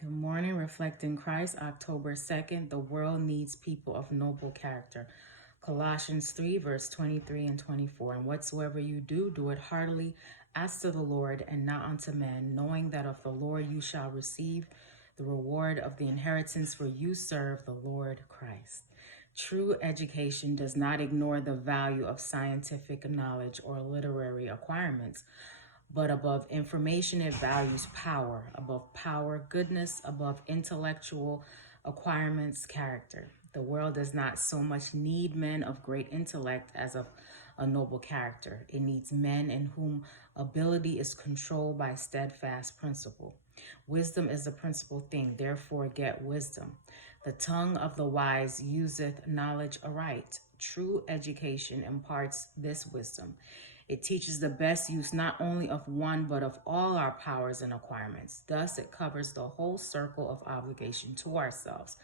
Good morning, Reflecting Christ, October 2nd. The world needs people of noble character. Colossians 3, verse 23 and 24. And whatsoever you do, do it heartily as to the Lord and not unto men, knowing that of the Lord you shall receive the reward of the inheritance, for you serve the Lord Christ. True education does not ignore the value of scientific knowledge or literary acquirements, but above information, it values power. Above power, goodness. Above intellectual acquirements, character. The world does not so much need men of great intellect as of a noble character. It needs men in whom ability is controlled by steadfast principle. Wisdom is the principal thing, therefore get wisdom. The tongue of the wise useth knowledge aright. True education imparts this wisdom. It teaches the best use not only of one, but of all our powers and acquirements. Thus, it covers the whole circle of obligation to ourselves,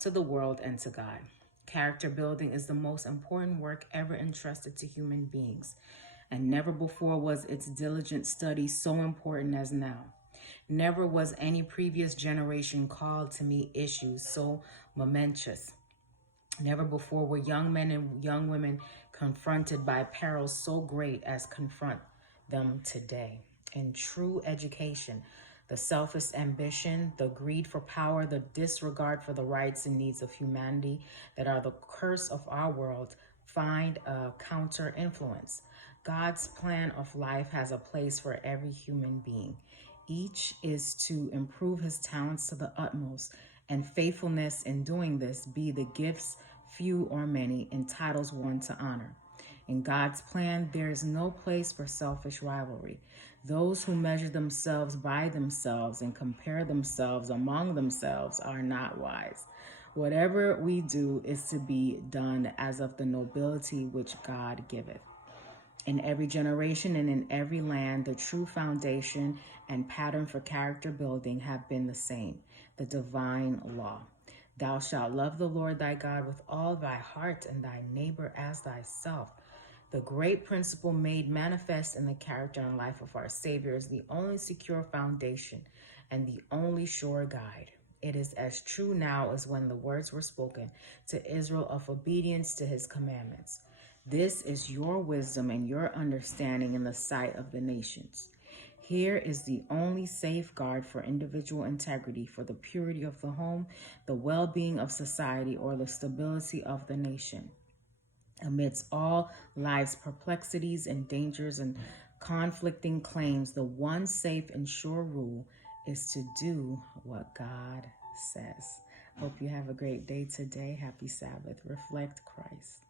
to the world, and to God. Character building is the most important work ever entrusted to human beings, and never before was its diligent study so important as now. Never was any previous generation called to meet issues so momentous. Never before were young men and young women confronted by perils so great as confront them today. In true education, the selfish ambition, the greed for power, the disregard for the rights and needs of humanity that are the curse of our world find a counter influence. God's plan of life has a place for every human being. Each is to improve his talents to the utmost, and faithfulness in doing this, be the gifts few or many, entitles one to honor. In God's plan, there is no place for selfish rivalry. Those who measure themselves by themselves and compare themselves among themselves are not wise. Whatever we do is to be done as of the nobility which God giveth. In every generation and in every land, the true foundation and pattern for character building have been the same, the divine law. Thou shalt love the Lord thy God with all thy heart and thy neighbor as thyself. The great principle made manifest in the character and life of our Savior is the only secure foundation and the only sure guide. It is as true now as when the words were spoken to Israel of obedience to his commandments. This is your wisdom and your understanding in the sight of the nations. Here is the only safeguard for individual integrity, for the purity of the home, the well-being of society, or the stability of the nation. Amidst all life's perplexities and dangers and conflicting claims, the one safe and sure rule is to do what God says. Hope you have a great day today. Happy Sabbath. Reflect Christ.